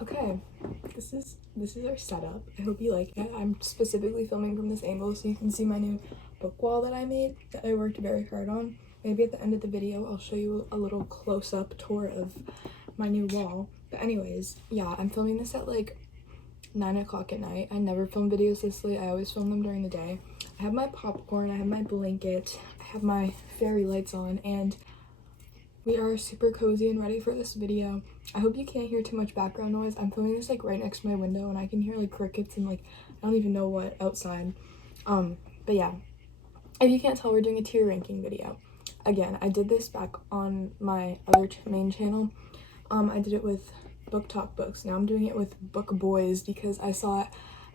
Okay, this is our setup. I hope you like it. I'm specifically filming from this angle so you can see my new book wall that I made that I worked very hard on. Maybe at the end of the video I'll show you a little close-up tour of my new wall. But anyways, yeah, I'm filming this at like 9 o'clock at night. I never film videos this late. I always film them during the day. I have my popcorn, I have my blanket, I have my fairy lights on, and we are super cozy and ready for this video. I hope you can't hear too much background noise. I'm filming this like right next to my window and I can hear like crickets and like I don't even know what outside. But yeah, if you can't tell, we're doing a tier ranking video. Again, I did this back on my other main channel. I did it with Book Talk Books. Now I'm doing it with Book Boys because I saw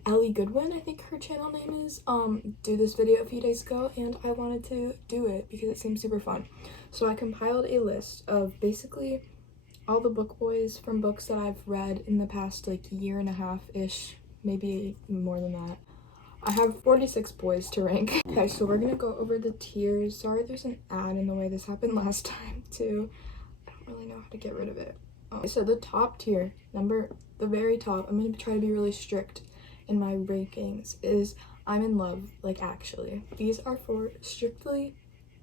Ellie Goodwin, I think her channel name is, do this video a few days ago, and I wanted to do it because it seems super fun. So I compiled a list of basically all the book boys from books that I've read in the past like year and a half-ish, maybe more than that. I have 46 boys to rank. Okay, so we're gonna go over the tiers. Sorry there's an ad in the way. This happened last time too. I don't really know how to get rid of it. So the top tier, the very top, I'm gonna try to be really strict in my rankings, is I'm in love, like actually. These are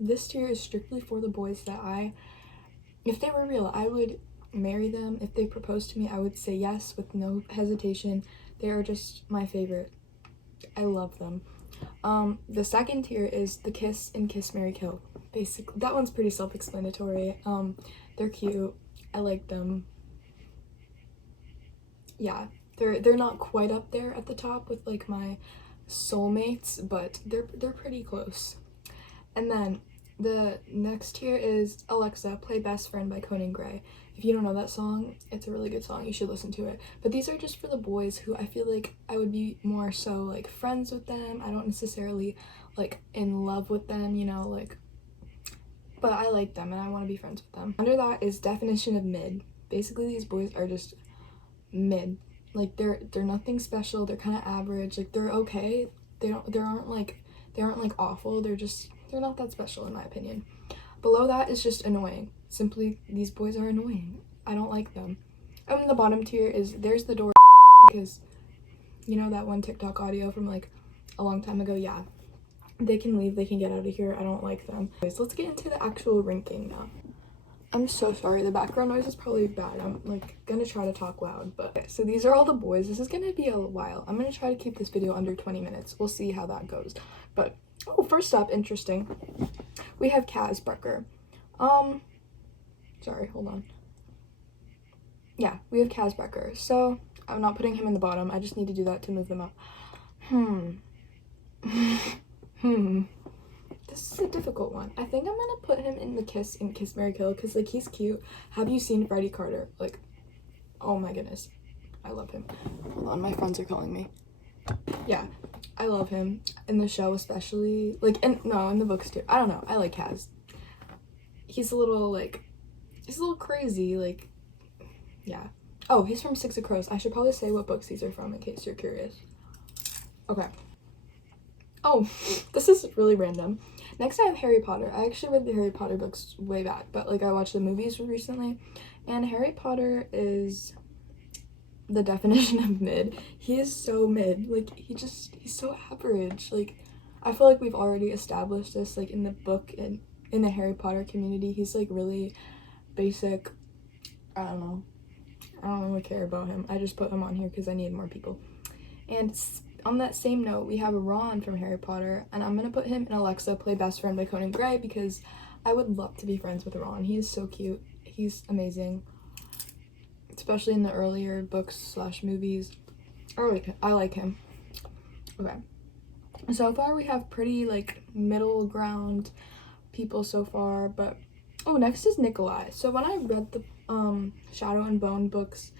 this tier is strictly for the boys that if they were real, I would marry them. If they proposed to me, I would say yes with no hesitation. They are just my favorite. I love them. The second tier is the Kiss and Kiss, Marry, Kill. Basically, that one's pretty self-explanatory. They're cute. I like them. Yeah, they're not quite up there at the top with like my soulmates, but they're pretty close. And then the next tier is Alexa, Play Best Friend by Conan Gray. If you don't know that song, it's a really good song. You should listen to it. But these are just for the boys who I feel like I would be more so like friends with them. I don't necessarily like in love with them, you know, like, but I like them and I want to be friends with them. Under that is Definition of Mid. Basically, these boys are just mid. Like they're nothing special. They're kind of average. Like they're okay. They aren't like awful. They're not that special in my opinion. Below that is just annoying. Simply, these boys are annoying. I don't like them. And the bottom tier is There's the Door, because you know that one TikTok audio from like a long time ago? Yeah, they can leave, they can get out of here. I don't like them. So let's get into the actual ranking now. I'm so sorry, the background noise is probably bad. I'm like gonna try to talk loud, but okay, so these are all the boys. This is gonna be a while. I'm gonna try to keep this video under 20 minutes. We'll see how that goes. But oh, first up, interesting, we have Kaz Parker. Sorry, hold on. Yeah, we have Kaz Becker. So I'm not putting him in the bottom. I just need to do that to move them up. This is a difficult one. I think I'm gonna put him in the Kiss and Kiss, Marry, Kill because like he's cute. Have you seen Freddie Carter? Like, oh my goodness, I love him. Hold on, my friends are calling me. Yeah, I love him in the show especially. Like, in the books too. I don't know. I like Kaz. He's a little crazy. Like, yeah. Oh, he's from Six of Crows. I should probably say what books these are from in case you're curious. Okay. Oh, this is really random. Next I have Harry Potter. I actually read the Harry Potter books way back, but like I watched the movies recently, and Harry Potter is the definition of mid. He is so mid. Like he's so average. Like I feel like we've already established this like in the book and in the Harry Potter community. He's like really basic. I don't really care about him. I just put him on here because I need more people. And on that same note, we have Ron from Harry Potter, and I'm gonna put him in Alexa, Play Best Friend by Conan Gray because I would love to be friends with Ron. He is so cute. He's amazing, especially in the earlier books / movies. I like him. Okay, so far we have pretty like middle ground people so far, but oh, next is Nikolai. So when I read the Shadow and Bone books,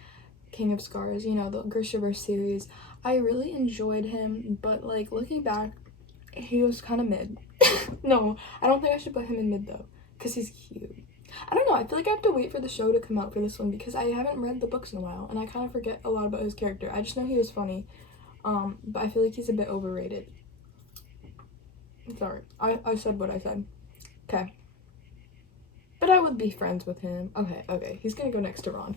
King of Scars, you know, the Gershiver series, I really enjoyed him, but like looking back, he was kind of mid. No, I don't think I should put him in mid though, because he's cute. I don't know, I feel like I have to wait for the show to come out for this one because I haven't read the books in a while and I kind of forget a lot about his character. I just know he was funny, but I feel like he's a bit overrated. I'm sorry, I said what I said. Okay. But I would be friends with him. Okay, he's gonna go next to Ron.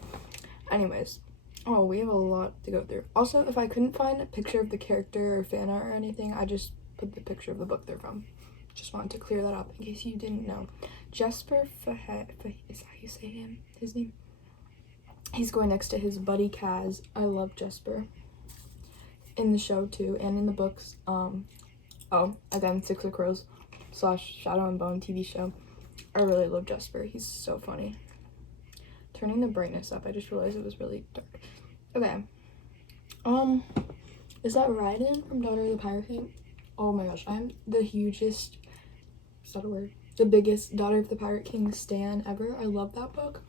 Anyways, Oh, we have a lot to go through. Also, if I couldn't find a picture of the character or fan art or anything, I just put the picture of the book they're from. Just wanted to clear that up in case you didn't know. Jesper is that how you say his name? He's going next to his buddy Kaz. I love Jesper. In the show too, and in the books. Again, Six of Crows / Shadow and Bone TV show. I really love Jesper. He's so funny. Turning the brightness up, I just realized it was really dark. Okay. Is that Raiden from Daughter of the Pirate King? Oh my gosh, I'm the hugest, is that a word? The biggest Daughter of the Pirate King stan ever. I love that book.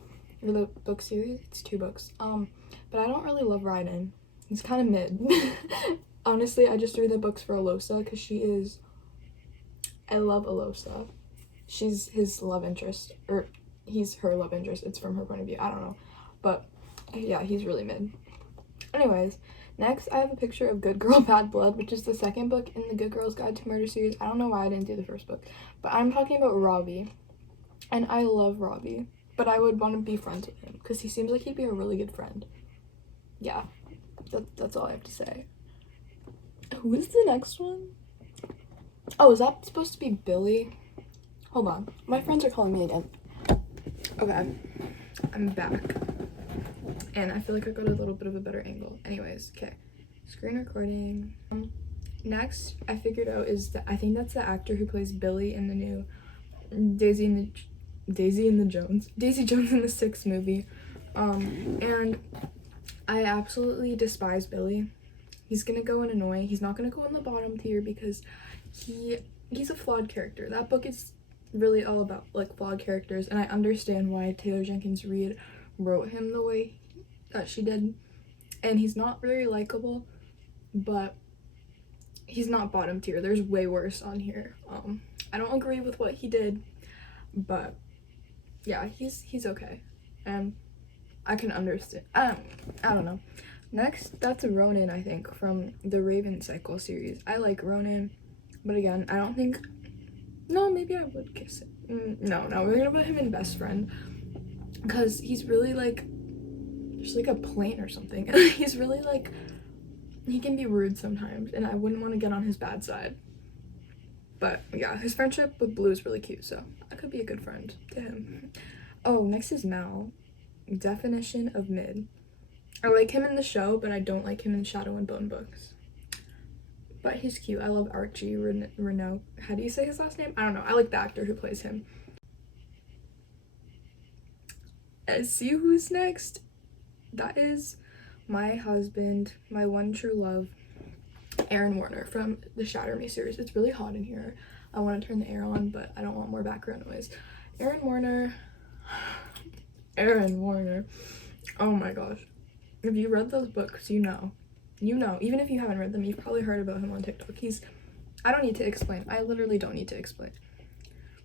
Or the book series. It's 2 books. But I don't really love Raiden. He's kind of mid. Honestly, I just read the books for Alosa because I love Alosa. She's his love interest, or he's her love interest. It's from her point of view. I don't know. But yeah, he's really mid. Anyways, next I have a picture of Good Girl Bad Blood, which is the 2nd book in the Good Girl's Guide to Murder series. I don't know why I didn't do the 1st book, but I'm talking about Robbie. And I love Robbie, but I would want to be friends with him because he seems like he'd be a really good friend. Yeah, that's all I have to say. Who is the next one? Oh, is that supposed to be Billy? Hold on. My friends are calling me again. Okay. I'm back. And I feel like I got a little bit of a better angle. Anyways, okay. Screen recording. Next, I figured out is that I think that's the actor who plays Billy in the new Daisy Jones in the 6th movie. And I absolutely despise Billy. He's gonna go and annoy. He's not gonna go in the bottom tier because he's a flawed character. That book is really all about like flawed characters, and I understand why Taylor Jenkins Reid wrote him the way that she did. And he's not very likable, but he's not bottom tier. There's way worse on here. I don't agree with what he did, but yeah, he's okay, and I can understand. I don't know. Next, that's Ronin, I think, from the Raven Cycle series. I like Ronin, but again, I don't think. No, maybe I would kiss it. No, we're gonna put him in best friend because he's really like, there's like a plane or something. He's really like, he can be rude sometimes, and I wouldn't want to get on his bad side. But yeah, his friendship with Blue is really cute, so I could be a good friend to him. Oh, next is Mal. Definition of mid. I like him in the show, but I don't like him in Shadow and Bone books. But he's cute. I love Archie Renault. How do you say his last name? I don't know. I like the actor who plays him. And see who's next? That is my husband, my one true love, Aaron Warner from the Shatter Me series. It's really hot in here. I want to turn the air on, but I don't want more background noise. Aaron Warner. Oh my gosh. If you read those books, you know. Even if you haven't read them, you've probably heard about him on TikTok. I don't need to explain. I literally don't need to explain.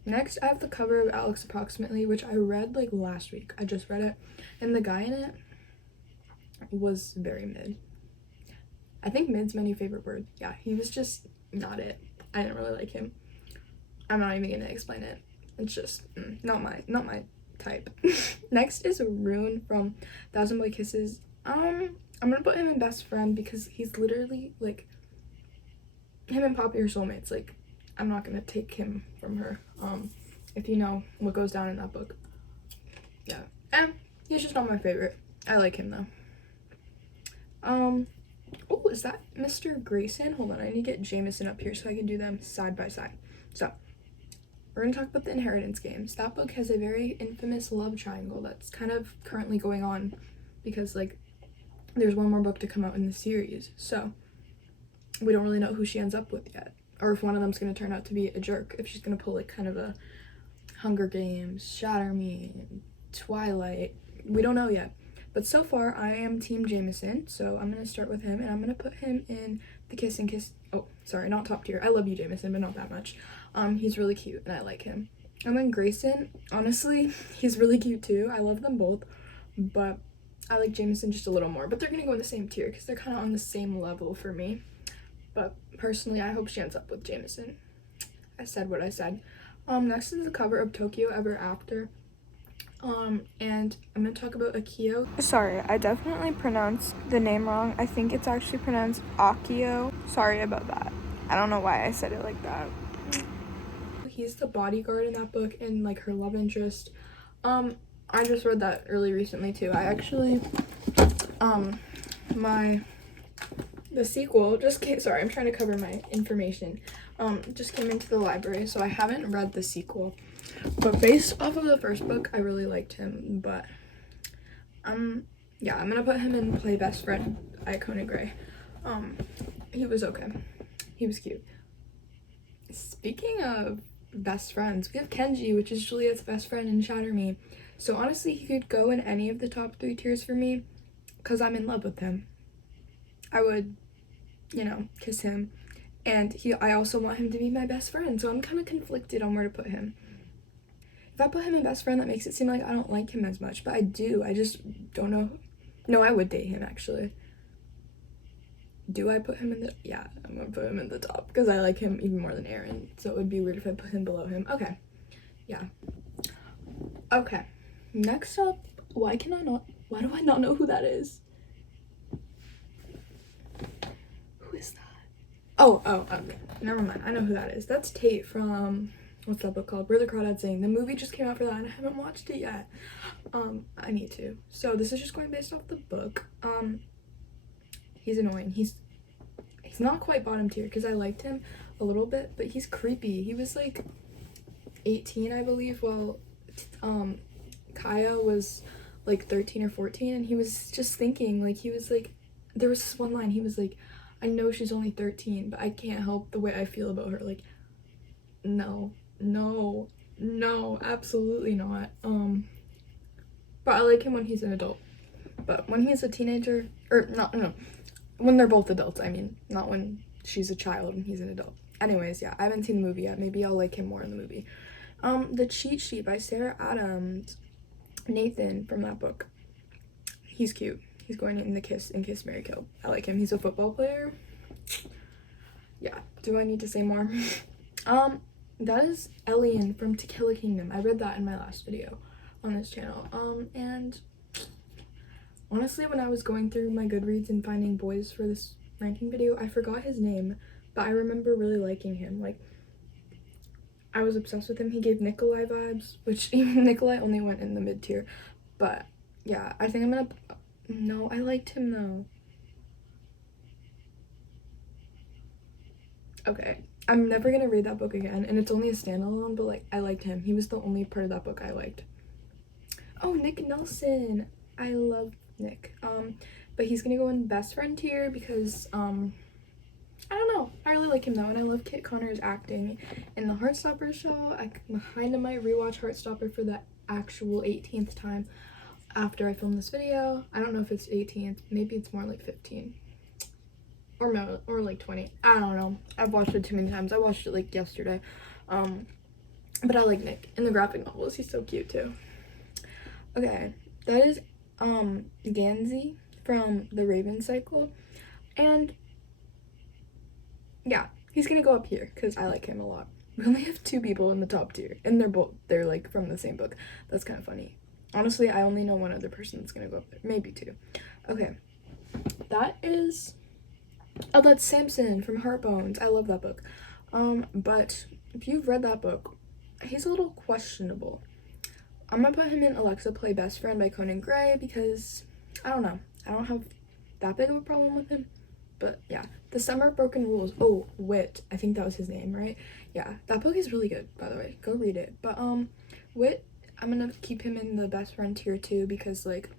Next, I have the cover of Alex Approximately, which I read like last week. I just read it. And the guy in it was very mid. I think mid's my new favorite word. Yeah, he was just not it. I didn't really like him. I'm not even gonna explain it. It's just not my type. Next is Roon from Thousand Boy Kisses. I'm gonna put him in best friend because he's literally like him and Poppy are soulmates. Like, I'm not gonna take him from her. If you know what goes down in that book. Yeah. And he's just not my favorite. I like him though. Oh, is that Mr. Grayson? Hold on, I need to get Jameson up here so I can do them side by side. So, we're gonna talk about the Inheritance Games. That book has a very infamous love triangle that's kind of currently going on because, like, there's one more book to come out in the series. So, we don't really know who she ends up with yet. Or if one of them's gonna turn out to be a jerk. If she's gonna pull, like, kind of a Hunger Games, Shatter Me, Twilight. We don't know yet. But so far, I am Team Jameson, so I'm going to start with him, and I'm going to put him in the Kiss and Kiss. Oh, sorry, not top tier. I love you, Jameson, but not that much. He's really cute, and I like him. And then Grayson, honestly, he's really cute too. I love them both, but I like Jameson just a little more. But they're going to go in the same tier, because they're kind of on the same level for me. But personally, I hope she ends up with Jameson. I said what I said. Next is the cover of Tokyo Ever After. And I'm gonna talk about Akio. Sorry, I definitely pronounced the name wrong. I think it's actually pronounced Akio. Sorry about that. I don't know why I said it like that. He's the bodyguard in that book and like her love interest. I just read that really recently too. I actually the sequel just came, sorry, I'm trying to cover my information. Just came into the library, so I haven't read the sequel. But based off of the first book, I really liked him. But yeah, I'm gonna put him in play best friend Icona Gray. He was okay. He was cute. Speaking of best friends, we have Kenji, which is Juliet's best friend in Shatter Me. So honestly, he could go in any of the top 3 tiers for me, because I'm in love with him. I would, you know, kiss him. And I also want him to be my best friend, so I'm kind of conflicted on where to put him. If I put him in best friend, that makes it seem like I don't like him as much, but I do. I just don't know. No, I would date him, actually. Do I put him in the... Yeah, I'm gonna put him in the top, because I like him even more than Aaron, so it would be weird if I put him below him. Okay. Yeah. Okay. Next up, why do I not know who that is? Who is that? Oh, okay. Never mind. I know who that is. That's Tate from... What's that book called? Where the Crawdads Sing. The movie just came out for that and I haven't watched it yet. I need to. So this is just going based off the book. He's annoying. He's not quite bottom tier because I liked him a little bit, but he's creepy. He was like 18, I believe, while Kaya was like 13 or 14, and he was just thinking, like, he was like, there was this one line, he was like, I know she's only 13, but I can't help the way I feel about her. Like, no, absolutely not. But I like him when he's an adult. But when he's a teenager, or no, when they're both adults, I mean, not when she's a child and he's an adult. Anyways, yeah, I haven't seen the movie yet. Maybe I'll like him more in the movie. The Cheat Sheet by Sarah Adams. Nathan from that book. He's cute. He's going in the Kiss, Marry, Kill. I like him. He's a football player. Yeah. Do I need to say more? That is Evelyn from To Kill a Kingdom. I read that in my last video on this channel. And honestly, when I was going through my Goodreads and finding boys for this ranking video, I forgot his name, but I remember really liking him. Like, I was obsessed with him. He gave Nikolai vibes, which even Nikolai only went in the mid tier. But yeah, I think I'm gonna... No, I liked him though. Okay, I'm never gonna read that book again, and it's only a standalone, but like, I liked him. He was the only part of that book I liked. Oh, Nick Nelson. I love Nick. But he's gonna go in best friend tier because I don't know. I really like him though, and I love Kit Connor's acting in the Heartstopper show. I kind of might rewatch Heartstopper for the actual 18th time after I film this video. I don't know if it's 18th. Maybe it's more like 15. Or like 20. I don't know. I've watched it too many times. I watched it like yesterday. But I like Nick. In the graphic novels, he's so cute too. Okay, that is Gansey from the Raven Cycle. And yeah, he's gonna go up here because I like him a lot. We only have 2 people in the top tier, and they're like from the same book. That's kind of funny. Honestly, I only know one other person that's gonna go up there, maybe 2. Okay, that's Samson from Heartbones. I love that book. But if you've read that book, he's a little questionable. I'm gonna put him in Alexa Play Best Friend by Conan Gray because I don't know. I don't have that big of a problem with him. But yeah, The Summer of Broken Rules. Oh, Wit. I think that was his name, right? Yeah, that book is really good, by the way. Go read it. But Wit, I'm gonna keep him in the best friend tier too because, like,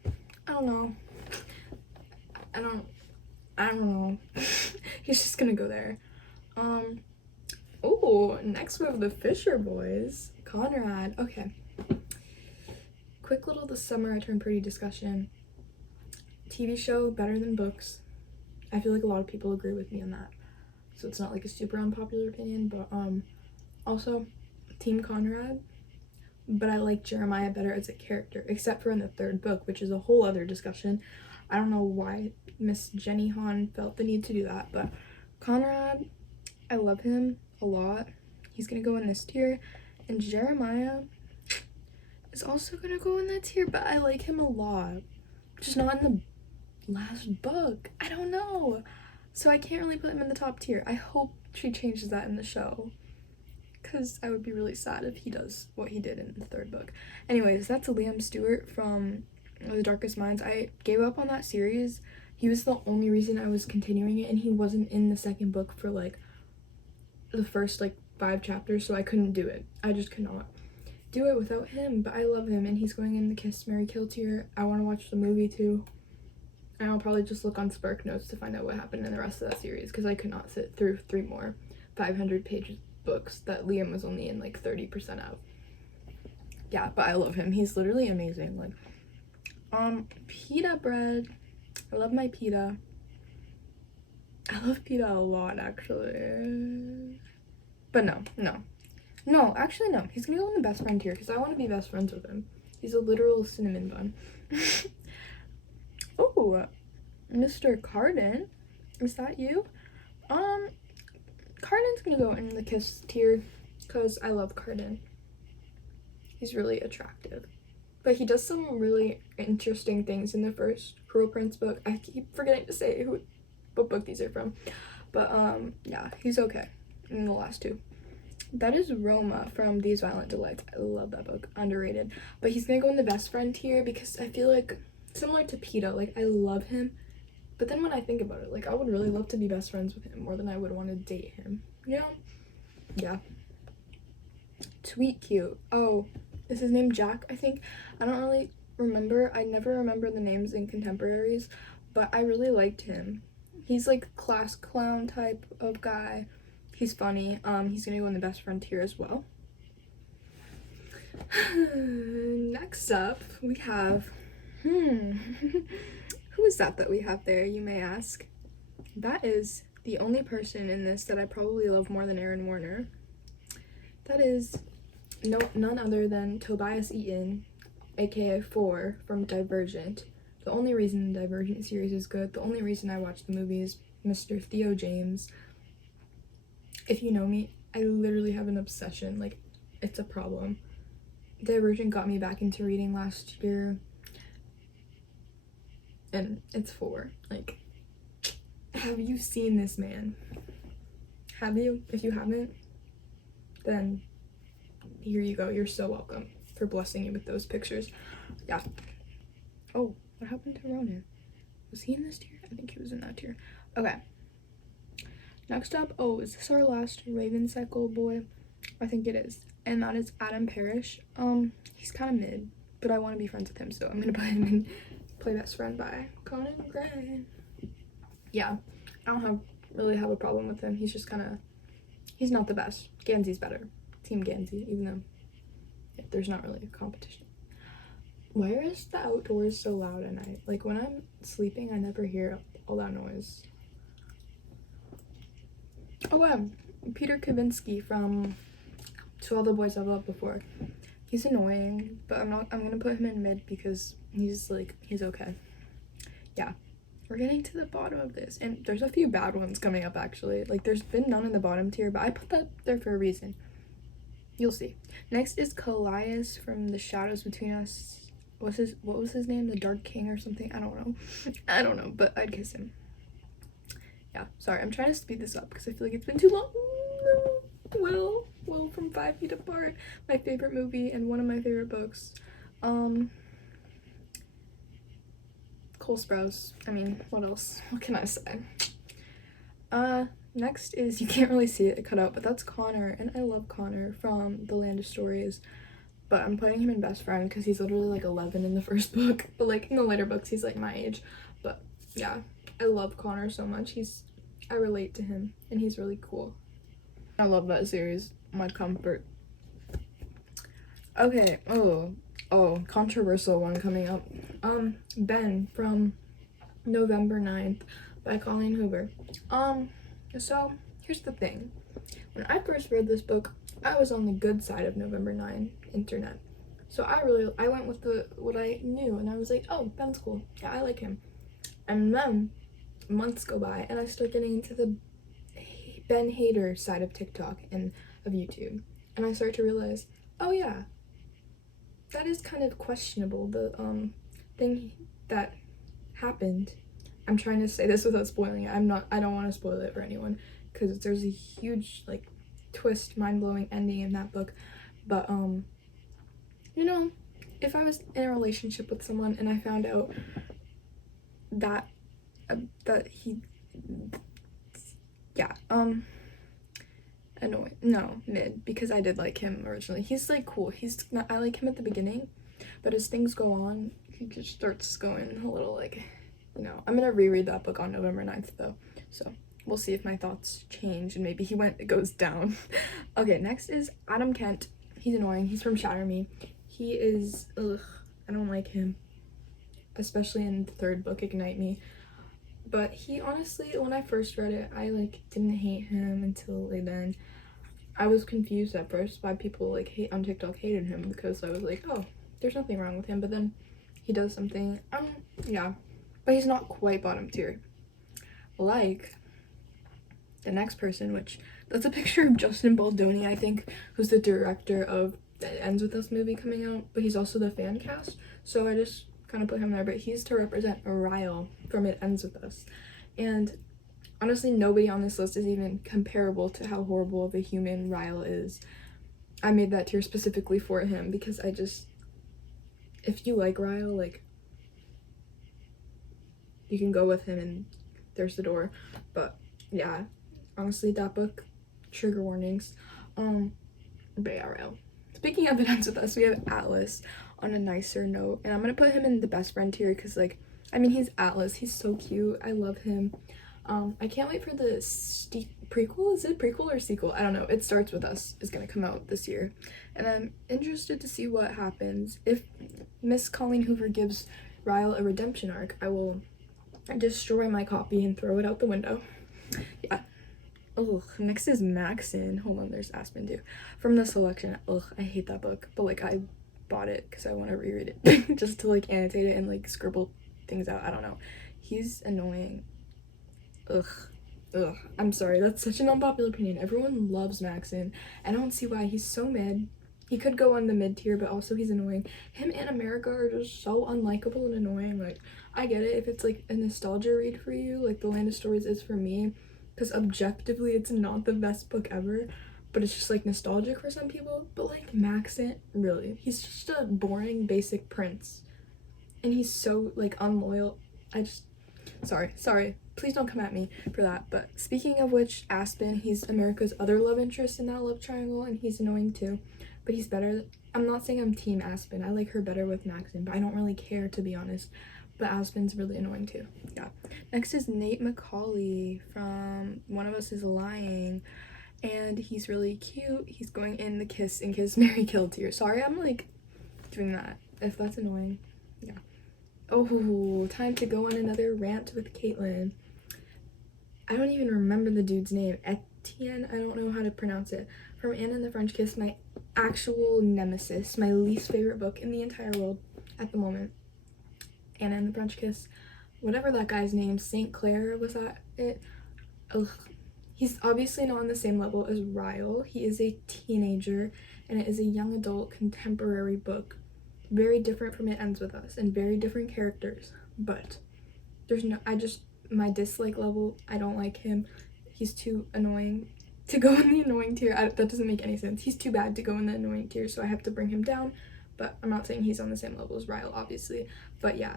I don't know. I don't know. He's just gonna go there. Oh, next we have the Fisher Boys. Conrad. Okay. Quick little The Summer I Turned Pretty discussion. TV show better than books. I feel like a lot of people agree with me on that. So it's not like a super unpopular opinion, but also Team Conrad. But I like Jeremiah better as a character, except for in the 3rd book, which is a whole other discussion. I don't know why Miss Jenny Han felt the need to do that, but Conrad, I love him a lot. He's gonna go in this tier. And Jeremiah, is also gonna go in that tier, but I like him a lot. Just not in the last book. I don't know. So I can't really put him in the top tier. I hope she changes that in the show, because I would be really sad if he does what he did in the third book. Anyways, that's Liam Stewart from The Darkest Minds. I gave up on that series. He was the only reason I was continuing it, and he wasn't in the second book for like the first like 5 chapters, so I couldn't do it. I just could not do it without him, but I love him, and he's going in the Kiss, Marry, Kill tier. I want to watch the movie too, and I'll probably just look on Spark Notes to find out what happened in the rest of that series, because I could not sit through 3 more 500-page books that Liam was only in like 30% of. Yeah, but I love him. He's literally amazing. Like, pita bread. I love my pita. I love pita a lot, actually. But no, actually no. He's gonna go in the best friend tier, because I want to be best friends with him. He's a literal cinnamon bun. Oh, Mr. Carden, is that you? Carden's gonna go in the Kiss tier, because I love Carden. He's really attractive, but he does some really interesting things in the first Cruel Prince book. I keep forgetting to say what book these are from, but yeah, he's okay in the last 2. That is Roma from These Violent Delights. I love that book. Underrated. But he's gonna go in the best friend tier, because I feel like, similar to Peta, like, I love him, but then when I think about it, like, I would really love to be best friends with him more than I would want to date him, you know? Yeah. Sweet cute. Oh, is his name Jack, I think? I don't really remember. I never remember the names in contemporaries, but I really liked him. He's like class clown type of guy. He's funny. He's gonna go in the best friend tier as well. Next up, we have, who is that we have there, you may ask? That is the only person in this that I probably love more than Aaron Warner. That is none other than Tobias Eaton, aka 4 from Divergent. The only reason the Divergent series is good, the only reason I watch the movies, Mr. Theo James. If you know me, I literally have an obsession, like, it's a problem. Divergent got me back into reading last year, and it's 4. Like, have you seen this man? Have you? If you haven't, then here you go. You're so welcome for blessing you with those pictures. Yeah. Oh, what happened to Ronin? Was he in this tier? I think he was in that tier. Okay. Next up, oh, is this our last Raven Cycle boy? I think it is. And that is Adam Parrish. He's kind of mid, but I want to be friends with him, so I'm gonna put him in Play Best Friend by Conan Gray. Yeah, I don't really have a problem with him. He's just kind of, he's not the best. Ganzi's better. Team Ganzi, even though there's not really a competition. Why is the outdoors so loud at night? Like, when I'm sleeping, I never hear all that noise. Oh wow, Peter Kavinsky from To All the Boys I've Loved Before. He's annoying, but I'm gonna put him in mid because he's okay. Yeah, we're getting to the bottom of this, and there's a few bad ones coming up actually. Like, there's been none in the bottom tier, but I put that there for a reason. You'll see. Next is Callias from The Shadows Between Us. What was his name? The Dark King or something? I don't know, but I'd kiss him. Yeah, sorry, I'm trying to speed this up because I feel like it's been too long. No. Well, from 5 Feet Apart, my favorite movie and one of my favorite books. Cole Sprouse. I mean, what else? What can I say? Next is, you can't really see it cut out, but that's Connor, and I love Connor from The Land of Stories, but I'm putting him in best friend because he's literally like 11 in the first book, but like in the later books he's like my age. But yeah, I love Connor so much. I relate to him, and he's really cool. I love that series. My comfort. Okay, oh, controversial one coming up. Ben from November 9th by Colleen Hoover. So here's the thing. When I first read this book, I was on the good side of November 9 internet. So I went with what I knew, and I was like, oh, Ben's cool. Yeah, I like him. And then months go by, and I start getting into the Ben hater side of TikTok and of YouTube. And I start to realize, oh yeah, that is kind of questionable. The thing that happened. I'm trying to say this without spoiling it. I don't want to spoil it for anyone because there's a huge like twist, mind-blowing ending in that book. But you know, if I was in a relationship with someone and I found out that he annoying. No, mid, because I did like him originally. He's like cool. He's not, I like him at the beginning, but as things go on, he just starts going a little like, you know. I'm gonna reread that book on November 9th though, so we'll see if my thoughts change and maybe it goes down. Okay, next is Adam Kent. He's annoying. He's from Shatter Me. He is, I don't like him, especially in the third book, Ignite Me. But he honestly, when I first read it, I like didn't hate him until like, then. I was confused at first why people like on TikTok hated him, because I was like, oh, there's nothing wrong with him. But then he does something, yeah. But he's not quite bottom tier. Like the next person, which that's a picture of Justin Baldoni, I think, who's the director of the Ends With Us movie coming out, but he's also the fan cast. So I just kind of put him there, but he's to represent Ryle from It Ends With Us. And honestly, nobody on this list is even comparable to how horrible of a human Ryle is. I made that tier specifically for him because if you like Ryle, like, you can go with him and there's the door. But yeah, honestly, that book, trigger warnings. But yeah, Ryle. Speaking of It Ends With Us, we have Atlas on a nicer note, and I'm gonna put him in the best friend tier because, like, I mean, he's Atlas. He's so cute. I love him. I can't wait for the prequel. Is it prequel or sequel? I don't know. It Starts With Us is gonna come out this year, and I'm interested to see what happens. If Miss Colleen Hoover gives Ryle a redemption arc, I will destroy my copy and throw it out the window. Yeah. Ugh, next is Maxon. Hold on, there's Aspen too. From the selection. Ugh, I hate that book, but like I bought it because I want to reread it just to like annotate it and like scribble things out. I don't know. He's annoying. Ugh. I'm sorry, that's such an unpopular opinion. Everyone loves Maxon. I don't see why. He's so mid. He could go on the mid tier, but also he's annoying. Him and America are just so unlikable and annoying. Like, I get it if it's like a nostalgia read for you, like The Land of Stories is for me, because objectively it's not the best book ever, but it's just like nostalgic for some people. But like Maxon, really, he's just a boring basic prince, and he's so like unloyal. Sorry, please don't come at me for that. But speaking of which, Aspen, he's America's other love interest in that love triangle, and he's annoying too, but he's better. I'm not saying I'm team Aspen. I like her better with Maxon, but I don't really care, to be honest. But Aspen's really annoying too. Yeah. Next is Nate Macaulay from One of Us Is Lying, and he's really cute. He's going in the Kiss and Kiss Marry Kill tier. Sorry, I'm like doing that if that's annoying. Yeah. Oh, time to go on another rant with Caitlin. I don't even remember the dude's name. Etienne? I don't know how to pronounce it. From Anne and the French Kiss, my actual nemesis, my least favorite book in the entire world at the moment. Anna and the French Kiss, whatever that guy's name, St. Clair, was that it? Ugh. He's obviously not on the same level as Ryle. He is a teenager, and it is a young adult contemporary book. Very different from It Ends With Us, and very different characters. But there's no, my dislike level, I don't like him. He's too annoying to go in the annoying tier. That doesn't make any sense. He's too bad to go in the annoying tier, so I have to bring him down. But I'm not saying he's on the same level as Ryle, obviously. But yeah,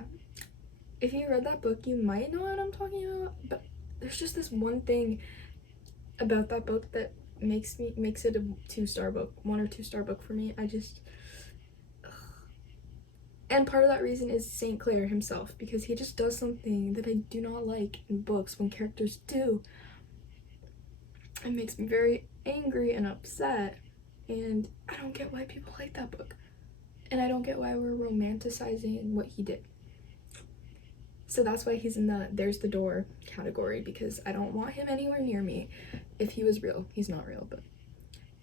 if you read that book, you might know what I'm talking about. But there's just this one thing about that book that makes it a 2-star book, 1 or 2-star book for me. And part of that reason is St. Clair himself, because he just does something that I do not like in books when characters do. It makes me very angry and upset, and I don't get why people like that book. And I don't get why we're romanticizing what he did. So that's why he's in the There's the Door category, because I don't want him anywhere near me. If he was real. He's not real, but...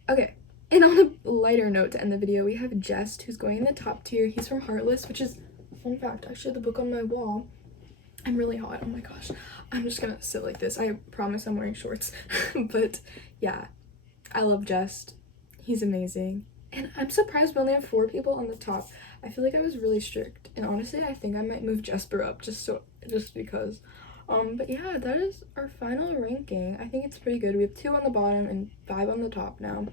Okay. And on a lighter note to end the video, we have Jest, who's going in the top tier. He's from Heartless, which is, fun fact, actually the book on my wall. I'm really hot. Oh my gosh. I'm just gonna sit like this. I promise I'm wearing shorts. But yeah, I love Jest. He's amazing. And I'm surprised we only have 4 people on the top. I feel like I was really strict. And honestly, I think I might move Jesper up just because. But yeah, that is our final ranking. I think it's pretty good. We have 2 on the bottom and 5 on the top now.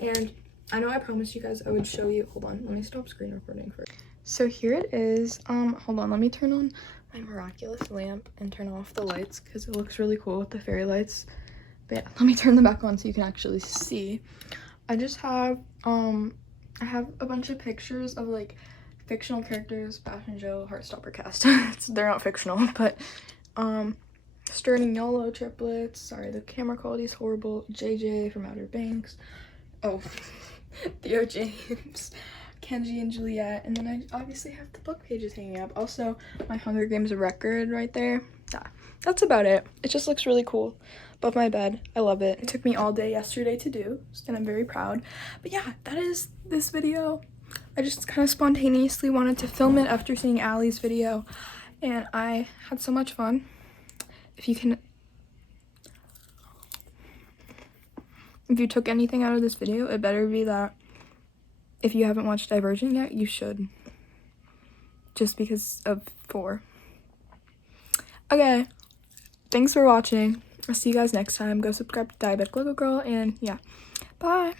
And I know I promised you guys I would show you. Hold on, let me stop screen recording first. So here it is. Hold on, let me turn on my miraculous lamp and turn off the lights because it looks really cool with the fairy lights. But yeah, let me turn them back on so you can actually see. I just have I have a bunch of pictures of like fictional characters, Fashion Joe, Heartstopper cast. They're not fictional, but Stewart and YOLO triplets. Sorry, the camera quality is horrible. JJ from Outer Banks. Oh, Theo James, Kenji and Juliet, and then I obviously have the book pages hanging up. Also, my Hunger Games record right there. Yeah, that's about it. It just looks really cool above my bed. I love it. It took me all day yesterday to do, and I'm very proud. But yeah, that is this video. I just kind of spontaneously wanted to film it after seeing Allie's video, and I had so much fun. If you took anything out of this video, it better be that if you haven't watched Divergent yet, you should. Just because of 4. Okay, thanks for watching. I'll see you guys next time. Go subscribe to Diabetic Little Girl, and yeah, bye.